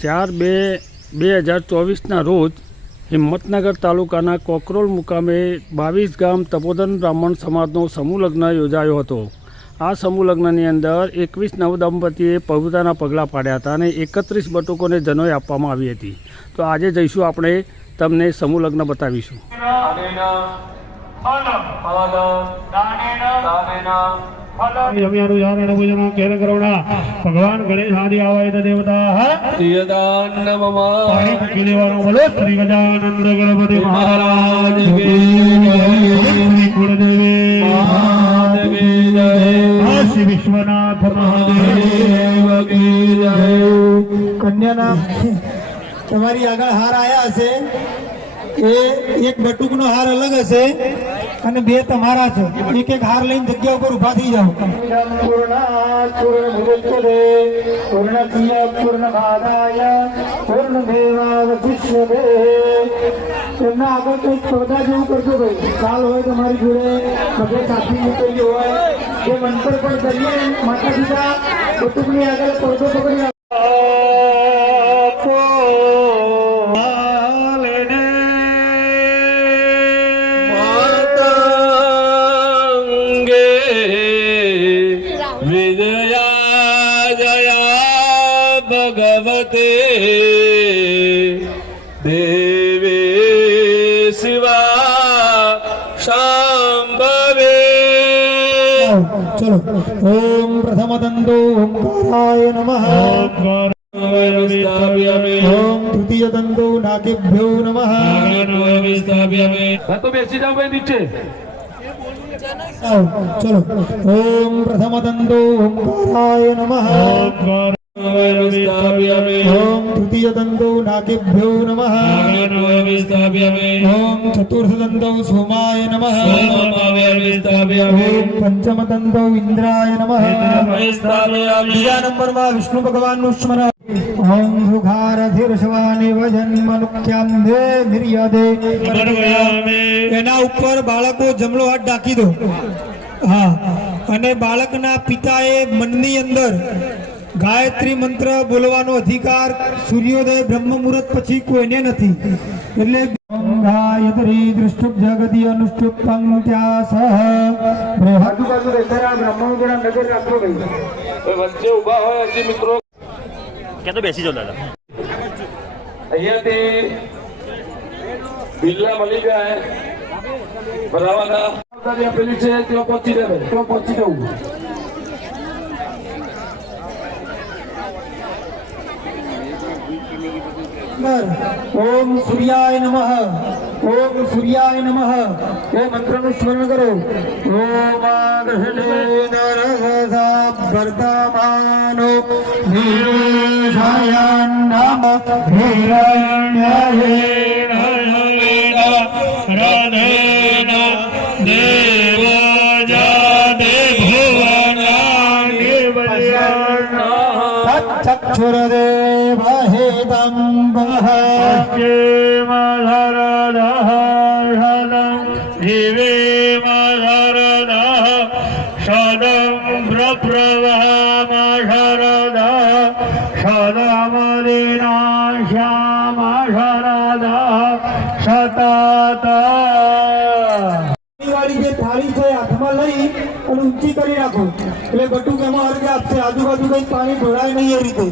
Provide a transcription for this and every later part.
ચાર બે બે હજાર ચોવીસના રોજ હિંમતનગર તાલુકાના કોકરોલ મુકામે બાવીસ ગામ તપોધન બ્રાહ્મણ સમાજનો સમૂહ લગ્ન યોજાયો હતો. આ સમૂહ લગ્નની અંદર એકવીસ નવ દંપતીએ પવિતાના પગલાં પાડ્યા હતા અને એકત્રીસ બટુકોને જનોઈ આપવામાં આવી હતી. તો આજે જઈશું આપણે તમને સમૂહ બતાવીશું. યમ્યાનું જારણ ભુજન કેર કરુણા ભગવાન ગણેશ હારી આવાય તો દેવતા. યદાન મમા અહીં લેવાનો બોલો. શ્રી ગજાનંદ ગણપતિ મહારાજ શ્રી કુળદેવે. શ્રી વિશ્વનાથ મહાદેવ કન્યાના તમારી આગળ હાર આયા હશે. એ એક બટુકનો હાર અલગ હશે. અને બે તમારા છે. એક એક હાર લઈને જગ્યા ઉપર ઊભા થઈ જાઓ. એમના આગળ કંઈક સ્પર્ધા જેવું કરજો ભાઈ કાલ હોય તમારી જોડે મગજ સાથી મૂકેલી હોય એ મંત્ર પણ કરીએ માતા પિતા બટુકની આગળ પડદો પકડી ચલો ઓમ પ્રથમ તંતો ઓમકારાય નમઃ ઓમ તૃતીય તંતો નાગેભ્યો નમઃ તો બેસી જાઓ ભાઈ નીચે આવો, ચલો ઓમ પ્રથમ બીજા નંબરમાં વિષ્ણુ ભગવાનનું સ્મરણ ઓમ સુખારધિર્ષવાને વજન્મનુક્યામ દે નિર્યદે એના ઉપર બાળકો જમણો હાથ ઢાંકી દો. હા. અને બાળકના પિતાએ મનની અંદર ગાયત્રી મંત્ર બોલવાનો અધિકાર સૂર્યોદય બ્રહ્મ મુહૂર્ત પછી કોઈને નથી. એટલે ગાયત્રી દૃષ્ટુપ જગતિ અનુષ્ટુપ પંક્ત્યા સહ આજુબાજુ બ્રહ્મ નગર રાખો ભાઈ. વચ્ચે ઊભા હોય હજી મિત્રો. ક્યાં તો બેસી જાઓ દાદા. અહીંયાથી બિલ્લા મળી જાય ભરાવાના આપેલી છે ત્યાં પહોંચી જાય ત્યાં પહોંચી જવું. ઓમ સૂર્યાય નમઃ ઓમ સૂર્યાય નમઃ એ મંત્રનું સ્મરણ કરો ઓમ આગ્રહણે નરવસા વર્તમાનો નિષાયાન નામ ચક્ષુરદેવ હેદંબઃ Yeah. અને ઊંચી કરી નાખો. એટલે બટુક એમાં અર્ઘ આપશે આજુબાજુ કઈ પાણી ભરાય નહીં એ રીતે.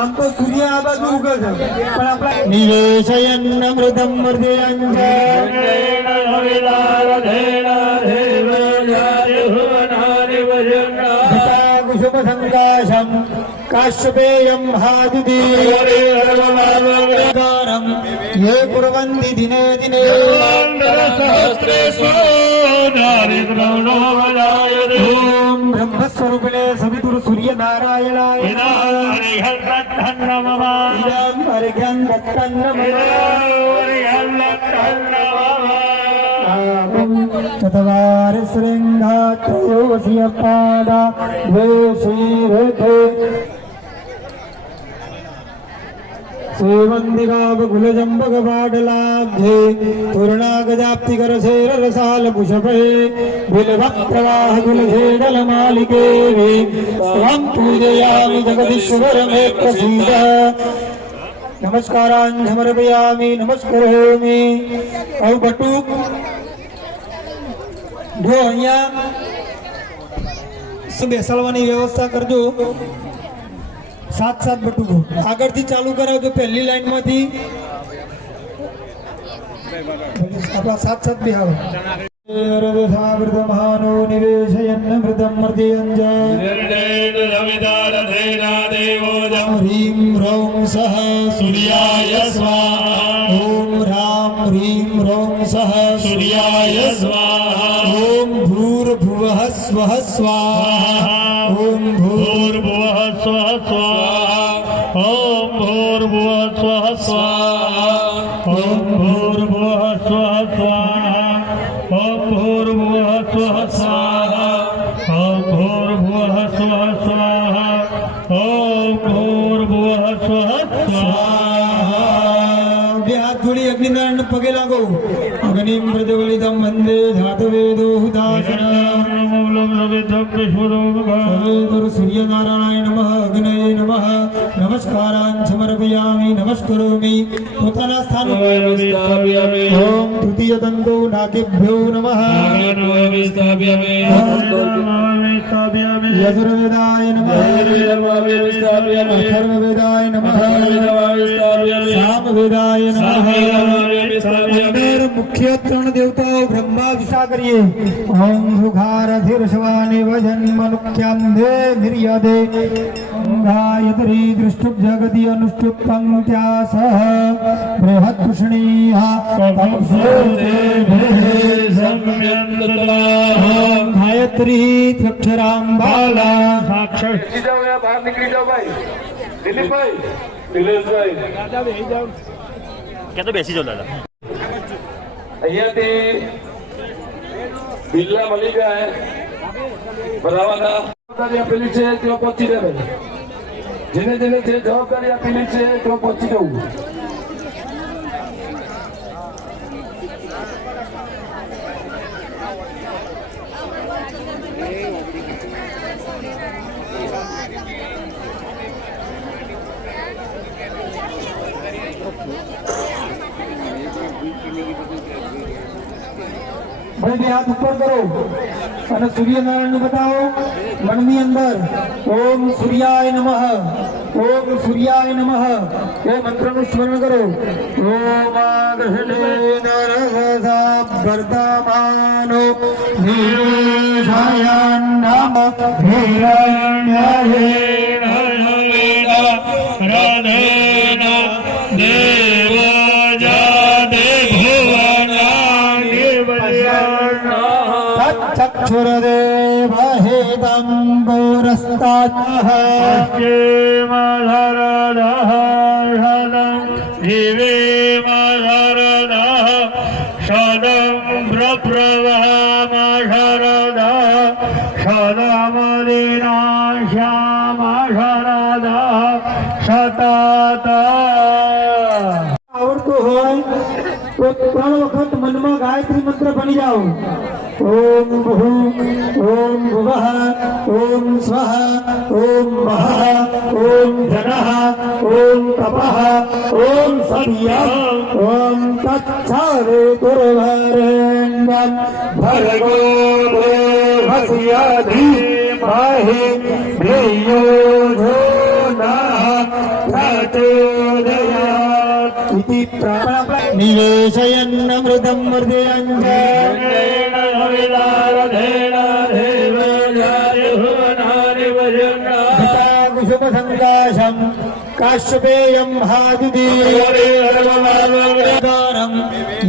આમ તો સૂર્ય આ બાજુ ઉગે છે. પણ આપણા નિરેશયન્ન મૃદમ મૃદયંજુભસંકાશમ કાશ્યપેયમ હાદુદીરમ યે દિને દિને સહસ્રેશ્વરો ఓం బ్రహ్మస్వరూపిణే సవితురు సూర్య నారాయణాయ హరిహం చతవారి శృంగా త్రయోసి పాద ద్వేషీ सेवन्दिकाबकुलजम्बकपाटलाब्धे पूर्णागजाप्तिकरसेरसालकुशपे बिल्वप्रवाहकुलशेडलमालिके त्वं पूजयामि जगदीश्वरमे प्रसीद નમસ્કારાન સમર્પયામિ નમસ્કરોમિ હવે બટુક જો અહીંયા શું બેસાડવાની વ્યવસ્થા કરજો સાત સાત બટુકો આગળથી ચાલુ કરાવજો પહેલી લાઈનમાંથી. આપણા સાત સાત બિહારો. મહાનો નિવેશયન્ન મૃદમ મર્દયંજ હ્રીમ રૌમ સહ સૂર્યાય સ્વાહા. ઓમ રામ હ્રીમ રૌમ સહ સૂર્યાય સ્વાહા. ઓમ ભૂર્ભુવઃ સ્વઃ સ્વાહા. ઓમ ભૂર્ભુવઃ સ્વઃ સૂર્યનારાયણ નમઃ અગ્નયે નમઃ નમસ્કારાન સમર્પયામિ નમસ્કરોમિ પોતાના સ્થાન ઓમ તૃતીય દંતો નાકેભ્યો નમઃ યજુર્વેદાય નમઃ અથર્વવેદાય નમઃ સામવેદાય નમઃ મુખ્ય ત્રણ દેવતાઓ બ્રહ્મા વિશા કરીએ ઓમ સુખારધિર શવાને વજન મનુક્યામ દે નિર્યદે ગાયત્રી દૃષ્ટુપ જગતિ અનુષ્ટુપ પંક્ત્યા સહ બૃહત પુષ્ણીહા ગાયત્રી ત્રક્ષરામ બાલા સાક્ષર. જાઓ બહાર નીકળી જાઓ ભાઈ. દિલીપભાઈ. નિલેશભાઈ કે તો બેસી જાઓ દાદા. અહીંયાથી બિલ્લા મળી ગયા જવાબદારી આપેલી છે ત્યાં પહોંચી જવે જેને જેને જે જવાબદારી આપેલી છે ત્યાં પહોંચી જવું. ભાઈ બે હાથ ઉપર કરો. અને સૂર્યનારાયણ ને બતાવો. મનની અંદર, ઓમ સૂર્યાય નમઃ, ઓમ સૂર્યાય નમઃ. એ મંત્રનું સ્મરણ કરો. ઓમ આગ્રહણે નરવસા વર્તમાનો નિષાયાન નામ चक्षुर्देवहेदम्बोरस्तात् આવડતું હોય તો ત્રણ વખત મનમાં ગાયત્રી મંત્ર ભણી જાઓ ఓం భూ ఓం భువ ఓం స్వ ఓం వహ ఓం జన ఓం తప ఓం సర్య ఓం తచ్చరు గురువరేంద్రం భర్గో దేవస్యాధి మాహి ధియో ధో ప్రణ నివేశయన్న మృదం మృదయంజ. मृदयञ्च कुशुमसङ्काशम् काश्यपेयं हादिदीरं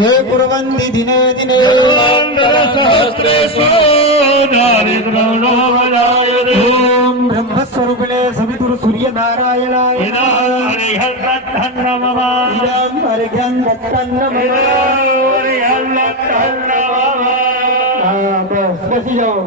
ये कुर्वन्ति दिने दिने ॐ ब्रह्मस्वरूपिणे सवितुर सूर्यनारायणाय इदम् अर्घ्यं दत्तन्न હા બસ બેસી જાઓ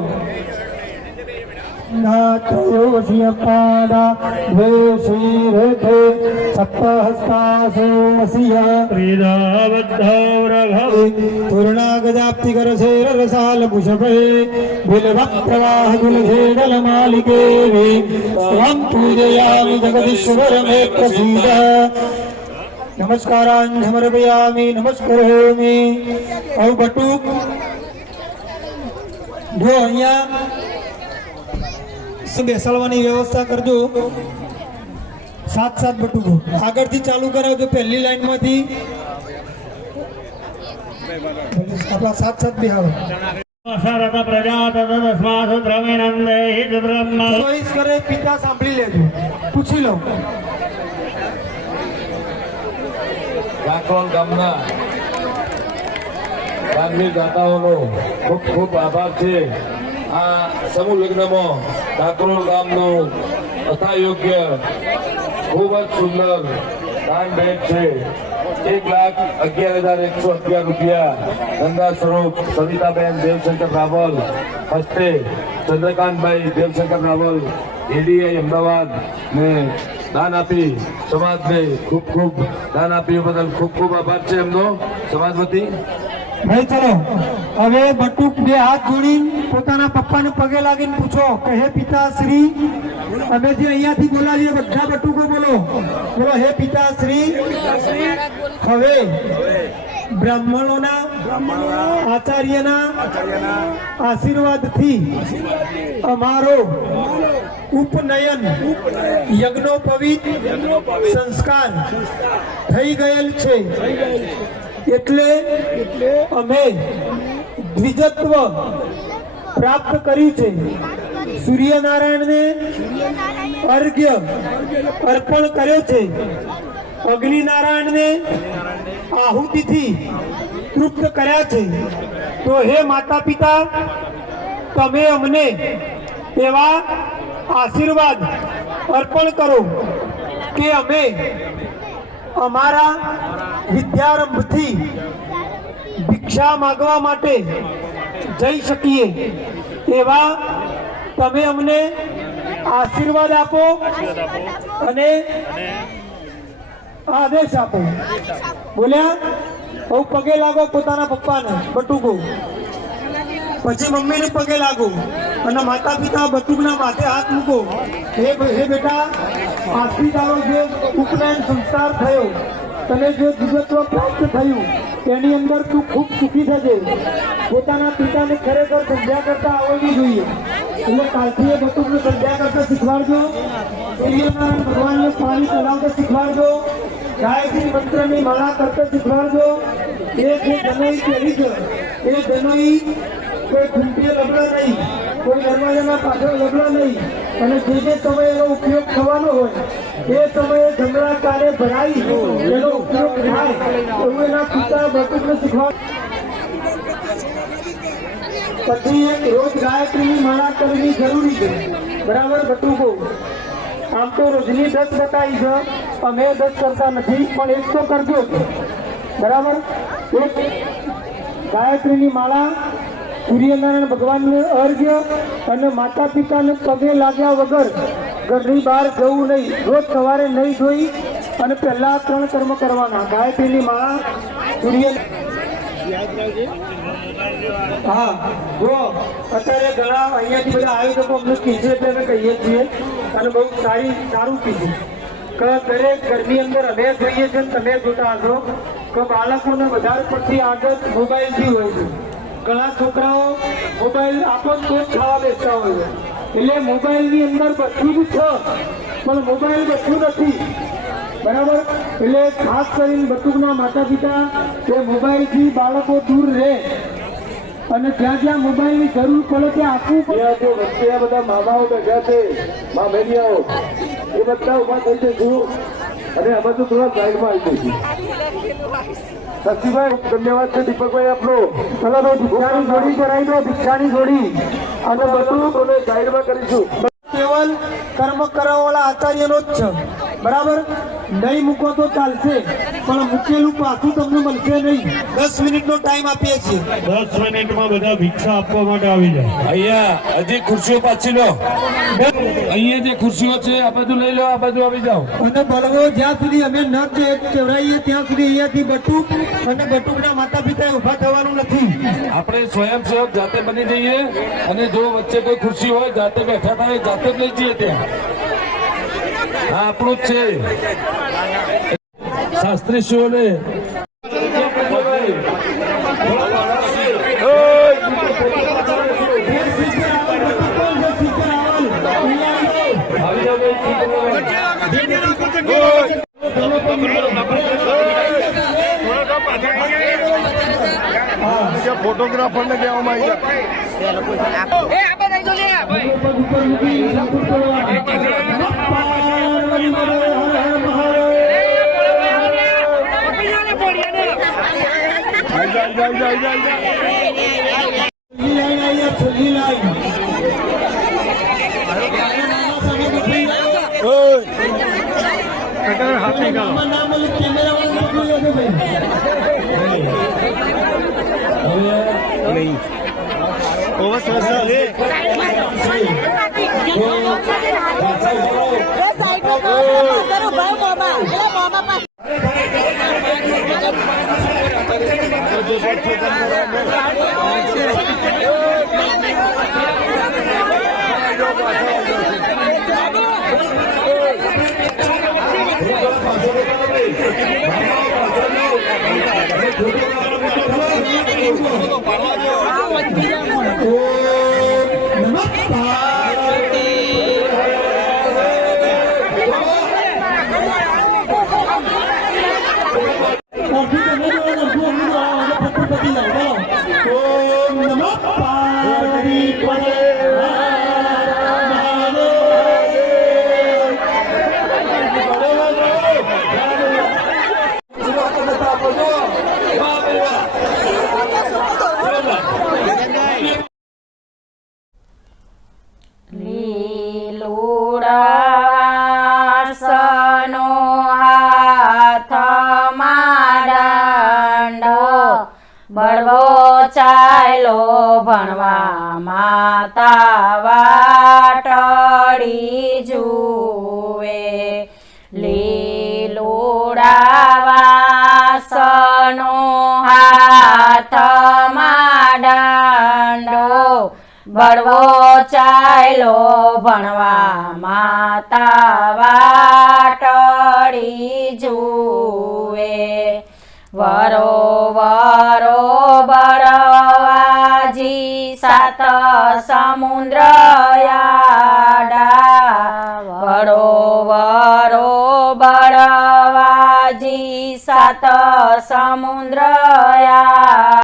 પૂર્ણાગજાપ્તિ કરશે રસાલ પુષ્પે. બિલભક્તવાહ જુલધેડલ માલિકે સ્વં પૂજયામિ જગદીશ્વર પ્રસીદ નમસ્કરોમિ બટુક જો અહીંયા બેસાડવાની વ્યવસ્થા કરજો. સાત સાત બટુકો. આગળથી ચાલુ કરાવજો પહેલી લાઈનમાંથી. આપણા સાત સાત બિહાર શરત પ્રજા તસ્માસુ દ્રવિણંદે હિત બ્રહ્મ. ચોઈસ કરે પિતા સાંભળી લેજો. પૂછી લો. ગામના ધાર્મિક દાતાઓનો ખૂબ ખૂબ આભાર છે. આ સમૂહ લગ્નમાં કાકરોલ ગામનું યથાયોગ્ય ખૂબ જ સુંદર દાન ભેટ છે. એક લાખ અગિયાર હજાર એકસો અગિયાર રૂપિયા ગંગા સ્વરૂપ સવિતાબેન દેવશંકર રાવલ હસ્તે ચંદ્રકાંતભાઈ દેવશંકર રાવલ એડીઆઈ અમદાવાદ ને દાન આપી સમાજને ખૂબ ખૂબ દાન આપ્યું બદલ ખૂબ ખૂબ આભાર છે એમનો. સમાજ વતી ભાઈ, ચલો. હવે બટુક બે હાથ જોડીને પોતાના પપ્પાને પગે લાગીને પૂછો કે, હે પિતાશ્રી, અમે જે અહીંયાથી બોલાવીએ બધા બટુકો બોલો. બોલો, હે પિતાશ્રી, હવે બ્રાહ્મણોના આચાર્યના આશીર્વાદથી અમારો ઉપનયન યજ્ઞોપવિત સંસ્કાર થઈ ગયેલ છે. એટલે અમે દ્વિજત્વ પ્રાપ્ત કર્યું છે. સૂર્યનારાયણને અર્ઘ્ય અર્પણ કર્યો છે. અગ્નિનારાયણને આહુતિથી તૃપ્ત કર્યા છે. તો હે માતા પિતા તમે અમને એવા આશીર્વાદ અર્પણ કરો કે અમે અમારા વિદ્યારંભથી ભિક્ષા માગવા માટે જઈ શકીએ એવા તમે અમને આશીર્વાદ આપો અને આદેશ આપો. બોલ્યા? બહુ પગે લાગો પોતાના પપ્પાને, બટુકો. પછી મમ્મીને પગે લાગો અને માતા પિતા બટુકના માથે હાથ મૂકો. હે હે બેટા આજથી તારો જે ઉપનયન સંસ્કાર થયો તને જે દિવ્યત્વ પ્રાપ્ત થયું, તેની અંદર તું ખૂબ સુખી થશે પોતાના પિતાને ખરેખર સંધ્યા કરતા આવડવી જોઈએ. એટલે કાલથી એ બધું સંધ્યા કરતા શીખવાડજો. સૂર્યનારાયણ ભગવાનને પાણી ચલાવતા શીખવાડજો. ગાયત્રી મંત્રની માળા કરતા શીખવાડજો. એ જે જનોઈ પહેરી છે, એ જનોઈ કોઈ ઘૂંટીએ લબડા નહીં, કોઈ દરવાજાના પાછળ લબડા નહીં. અને જે જે સમયે એનો ઉપયોગ થવાનો હોય, એ સમયે જમણા કારે ભરાઈ એનો ઉપયોગ થાય, એવું એના પિતા બટુકને શીખવા પછી રોજ ગાયત્રીની માળા કરવી જરૂરી છે. બરાબર બટુકો આમ તો રોજની દસ બતાવી છે. અમે દસ કરતા નથી, પણ એક તો કરજો. બરાબર? એક ગાયત્રીની માળા સૂર્યનારાયણ ભગવાનને અર્ઘ્ય અને માતા પિતાને પગે લાગ્યા વગર ઘરની બહાર જવું નહીં. રોજ સવારે નહીં જોઈ અને પહેલા ત્રણ કર્મ કરવાના. ગાયત્રીની માળા, સૂર્ય હા જો અત્યારે ઘણા અહીંયાથી બધા આયોજકો અમને કીધે એટલે અમે કહીએ છીએ અને બહુ સારી સારું કીધું. કે દરેક ઘરની અંદર અમે જોઈએ છે તમે જોતા હશો કે બાળકોને વધારે પડતી આગળ મોબાઈલથી હોય છે. ઘણા છોકરાઓ મોબાઈલ આપો તો ખાવા બેસતા હોય છે. એટલે મોબાઈલની અંદર બધું જ છે, પણ મોબાઈલ બધું નથી. બરાબર? એટલે ખાસ કરીને બટુકના માતા પિતા એ મોબાઈલથી બાળકો દૂર રહે અને જ્યાં જ્યાં મોબાઈલની જરૂર પડે ત્યાં આપવું પડે. વચ્ચે આ બધા મામાઓ બેઠા છે મા બહેનિયાઓ એ બધા ઊભા થઈ છે અને અમે તો થોડા સાઈડમાં આવી જઈશું શક્તિભાઈ ધન્યવાદ છે દીપકભાઈ આપનો. ચલો ભાઈ ભિક્ષાની જોડી કરાવી દો, ભિક્ષાની જોડી. અને બધું તમે સાઈડમાં કરીશું. કેવલ કર્મ કરવાવાળા આચાર્યનો જ છે. બરાબર? નહીં મૂકો તો ચાલશે. પણ મૂકેલું પાછું તમને મળશે નહીં. દસ મિનિટનો ટાઈમ આપીએ છીએ. દસ મિનિટમાં બધા ભિક્ષા આપવા માટે આવી જાય. અહીંયા હજી ખુરશીઓ પાછી લો. અહીંયા જે ખુરશીઓ છે આ બાજુ લઈ લો આ બાજુ આવી જાઓ. અને બળવો જ્યાં સુધી અમે ન કેવડાઈએ ત્યાં સુધી અહીંયાથી બટુક અને બટુકના માતા પિતાએ ઊભા થવાનું નથી. આપણે સ્વયંસેવક જાતે બની જઈએ અને જો વચ્ચે કોઈ ખુરશી હોય જાતે બેઠા થાય જાતે જ લઈ જઈએ ત્યાં. આપણું જ છે. શાસ્ત્રીશ્રીઓને શિવને. ફોટોગ્રાફરને કહેવામાં આવી લાઈન આવી આ છેલ્લી લાઈન આમાં ના ચાલો ભણવા માતા વાટડી જુએ. લીલોડાવાસનો હાથમાં દંડો બળવો ચાલો ભણવા માતા વાટડી જુએ. વરો વરો સાત સમુદ્રયાડા વરો વરો બળવાજી સાત સમુદ્ર યા